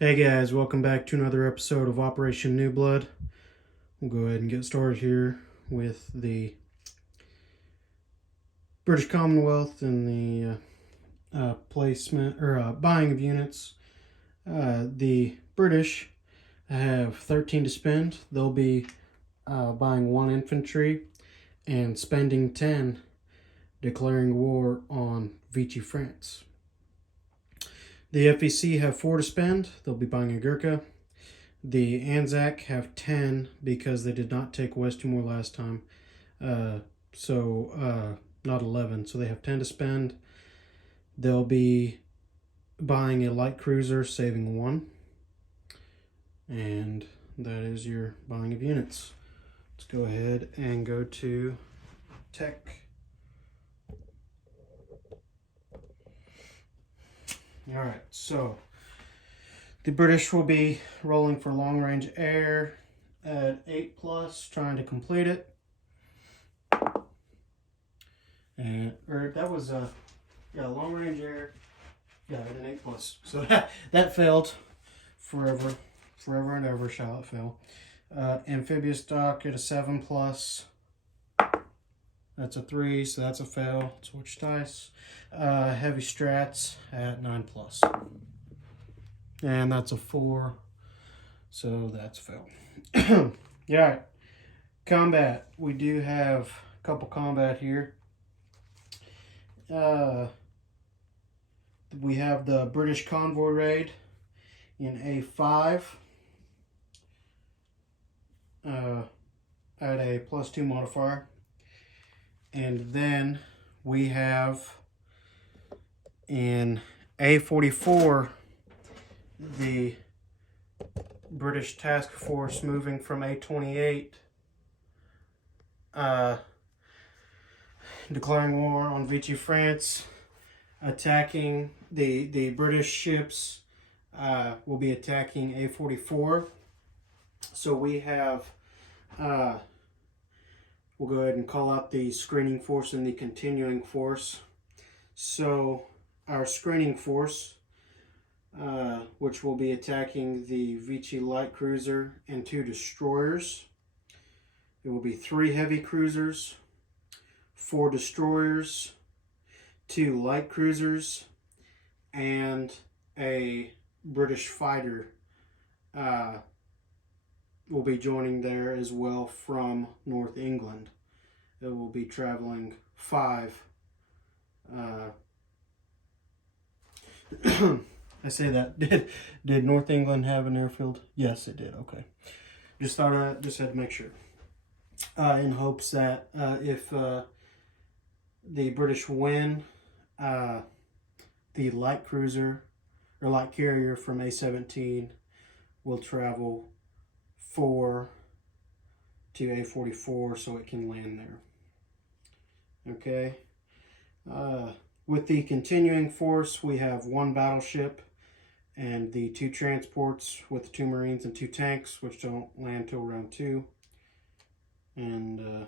Hey guys, welcome back to another episode of Operation Newblood. We'll go ahead and get started here with the British Commonwealth and the placement or buying of units. The British have 13 to spend. They'll be buying 1 infantry and spending 10, declaring war on Vichy, France. The FEC have 4 to spend. They'll be buying a Gurkha. The Anzac have 10 because they did not take West Timor last time. Not 11. So they have 10 to spend. They'll be buying a light cruiser, saving 1. And that is your buying of units. Let's go ahead and go to tech. All right, so the British will be rolling for long range air at 8+, trying to complete it. And that was long range air, at an 8+. So that failed forever and ever shall it fail. Amphibious stock at a 7+. That's a 3, so that's a fail. Switch dice. Heavy strats at 9+. And that's a 4, so that's a fail. Yeah, combat. We do have a couple combat here. We have the British convoy raid in A5 at a +2 modifier. And then we have in A44 the British task force moving from A28, declaring war on Vichy, France, attacking the British ships. Will be attacking A44. So we have we'll go ahead and call out the screening force and the continuing force. So our screening force, which will be attacking the Vichy light cruiser and 2 destroyers. It will be 3 heavy cruisers, 4 destroyers, 2 light cruisers, and a British fighter will be joining there as well from North England. It will be traveling 5. I say that. Did North England have an airfield? Yes, it did. Okay. Just had to make sure. In hopes that if the British win, the light cruiser or light carrier from A17 will travel 4 to A44 so it can land there. Okay. With the continuing force, we have 1 battleship and the 2 transports with 2 Marines and 2 tanks, which don't land till round 2. And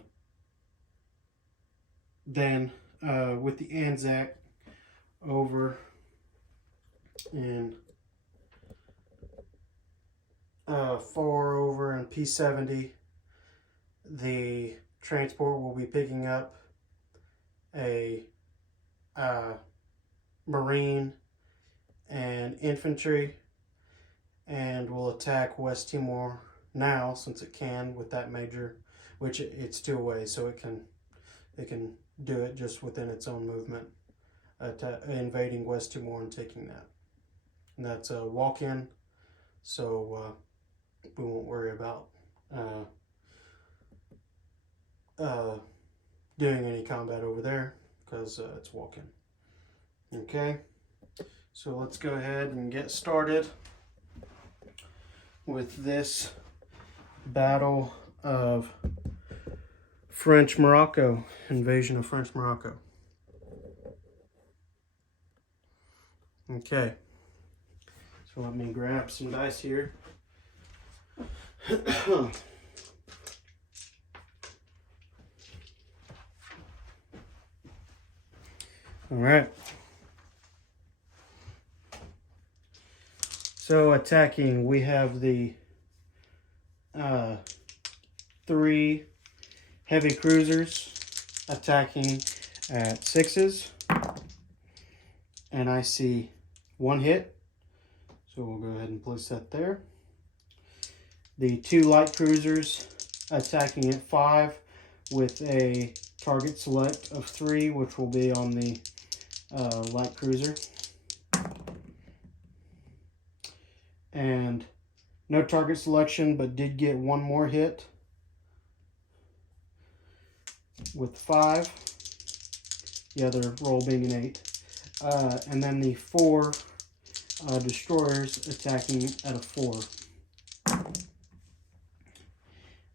then with the Anzac over and 4 over and P70, the transport will be picking up a Marine and infantry and will attack West Timor now, since it can with that major, which it's 2 away, so it can do it just within its own movement, invading West Timor and taking that. And that's a walk-in, so we won't worry about doing any combat over there because it's walk-in. Okay, so let's go ahead and get started with this battle of French Morocco, invasion of French Morocco. Okay, so let me grab some dice here. All right. So attacking, we have the 3 heavy cruisers attacking at 6s. And I see 1 hit. So we'll go ahead and place that there. The 2 light cruisers attacking at 5 with a target select of 3, which will be on the light cruiser. And no target selection, but did get 1 more hit with 5. The other roll being an 8. And then the 4 destroyers attacking at a 4.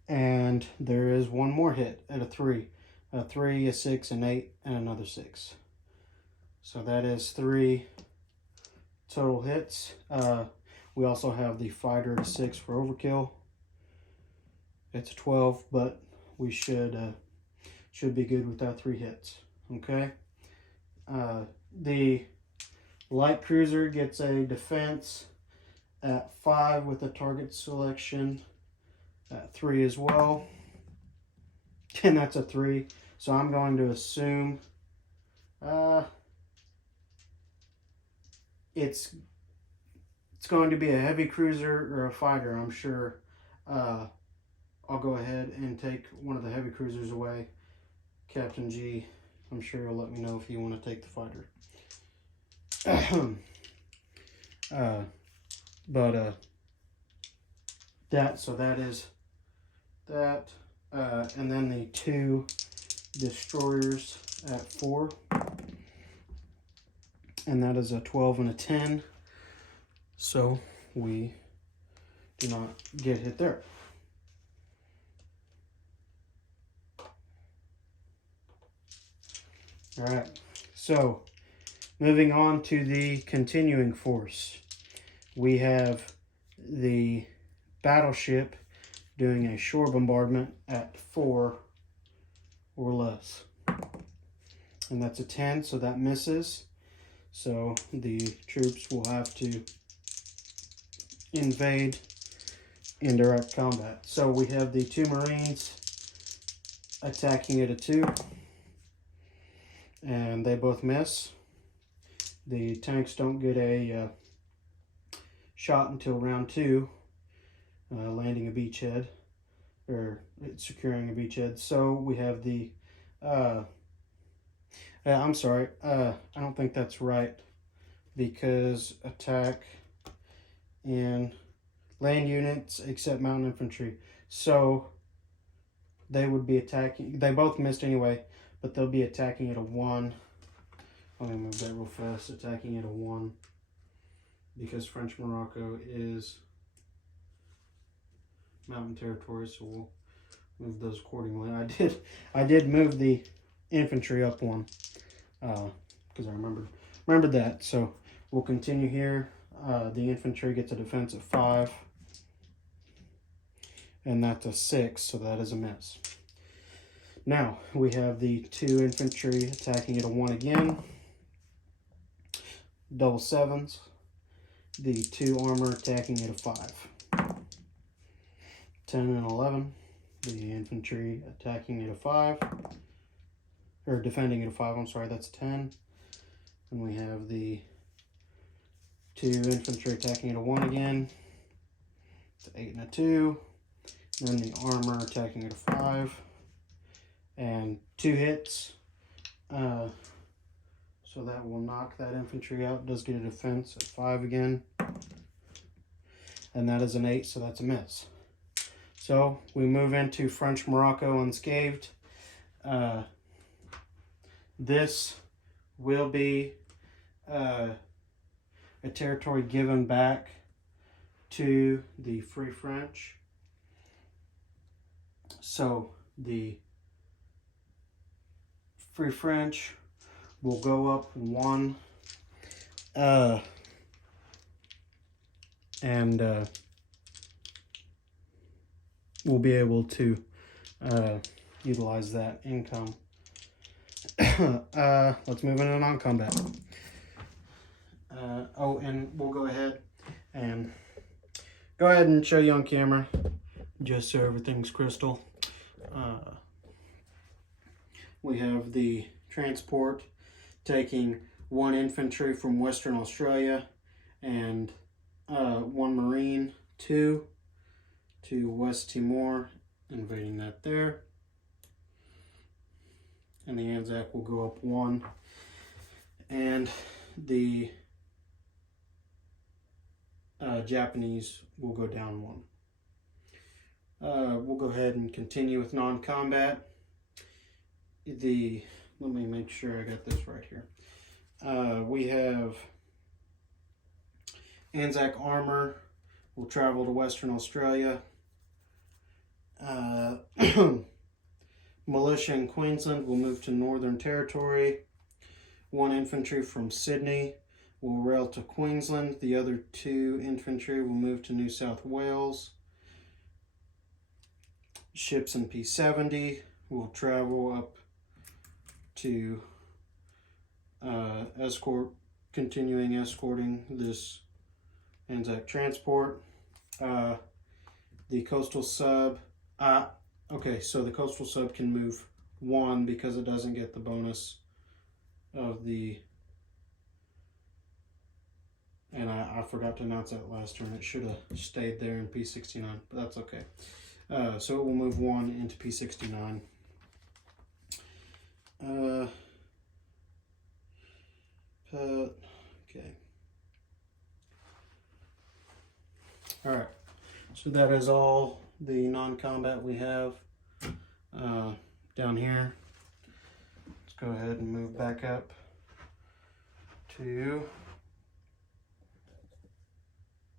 And there is 1 more hit at a 3. A 3, a 6, an 8, and another 6. So that is 3 total hits. We also have the fighter at a 6 for overkill. It's a 12, but we should be good with that 3 hits. Okay. The light cruiser gets a defense at 5 with a target selection at 3 as well. And that's a 3. So I'm going to assume it's going to be a heavy cruiser or a fighter, I'm sure. I'll go ahead and take one of the heavy cruisers away. Captain G, I'm sure he'll let me know if you want to take the fighter. That is that. And then the 2 destroyers at 4. And that is a 12 and a 10. So we do not get hit there. All right, so moving on to the continuing force. We have the battleship doing a shore bombardment at 4 or less. And that's a 10, so that misses. So the troops will have to invade in direct combat. So we have the 2 Marines attacking at a 2. And they both miss. The tanks don't get a shot until round 2, landing a beachhead, or securing a beachhead. So we have the, I'm sorry, I don't think that's right, because attack in land units except mountain infantry. So they would be attacking, they both missed anyway, but they'll be attacking at a 1. Let me move that real fast. Attacking at a 1, because French Morocco is mountain territory, so we'll move those accordingly. I did move the infantry up 1, because I remembered that. So we'll continue here. The infantry gets a defense of 5, and that's a 6, so that is a miss. Now, we have the 2 infantry attacking at a 1 again. Double 7s. The 2 armor attacking at a 5. 10 and 11. The infantry attacking at a 5. Or defending at a 5, I'm sorry, that's 10. And we have the 2 infantry attacking at a 1 again. It's 8 and a 2. Then the armor attacking at a 5. And 2 hits, so that will knock that infantry out. It does get a defense at 5 again, and that is an 8, so that's a miss. So we move into French Morocco unscathed. This will be a territory given back to the Free French. So the Free French will go up 1, and we'll be able to utilize that income. Let's move into non-combat. Oh, and we'll go ahead and go ahead and show you on camera, just so everything's crystal. We have the transport taking 1 infantry from Western Australia and 1 Marine, 2 to West Timor, invading that there. And the Anzac will go up 1. And the Japanese will go down 1. We'll go ahead and continue with non-combat. Let me make sure I got this right here. We have Anzac armor will travel to Western Australia. Militia in Queensland will move to Northern Territory. 1 infantry from Sydney will rail to Queensland. The other 2 infantry will move to New South Wales. Ships in P-70 will travel up to continuing escorting this Anzac transport. The coastal sub, okay, so the coastal sub can move 1 because it doesn't get the bonus of the, and I forgot to announce that last turn. It should have stayed there in P69, but that's okay. So it will move 1 into P69. Okay. Alright, so that is all the non-combat we have down here. Let's go ahead and move back up to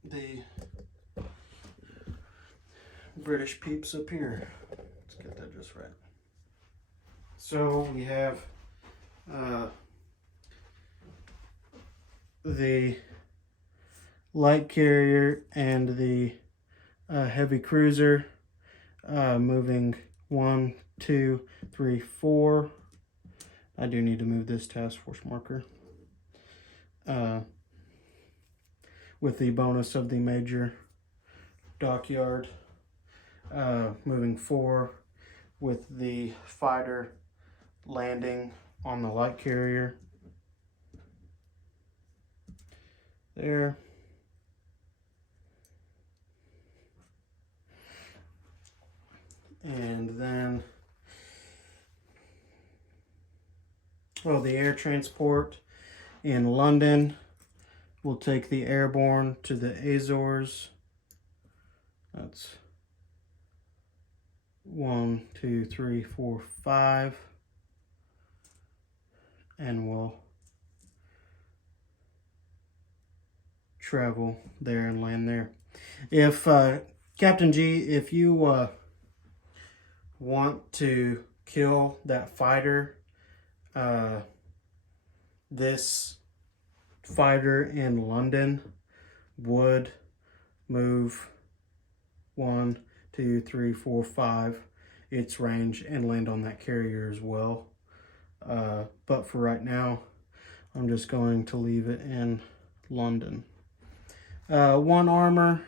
the British peeps up here. Let's get that just right. So we have the light carrier and the heavy cruiser moving 1, 2, 3, 4. I do need to move this task force marker with the bonus of the major dockyard. Moving 4 with the fighter landing on the light carrier there. And then, well, the air transport in London will take the airborne to the Azores. That's 1, 2, 3, 4, 5. And we'll travel there and land there. If Captain G, if you want to kill that fighter, this fighter in London would move 1, 2, 3, 4, 5 its range and land on that carrier as well. But for right now, I'm just going to leave it in London. 1 armor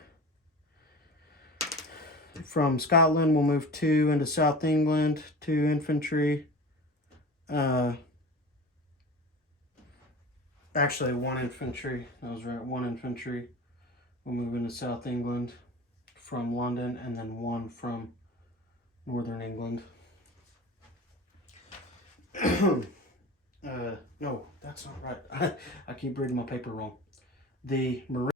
from Scotland will move 2 into South England. 2 infantry. Actually, 1 infantry. I was right. 1 infantry will move into South England from London, and then 1 from Northern England. No, that's not right. I keep reading my paper wrong. The Marine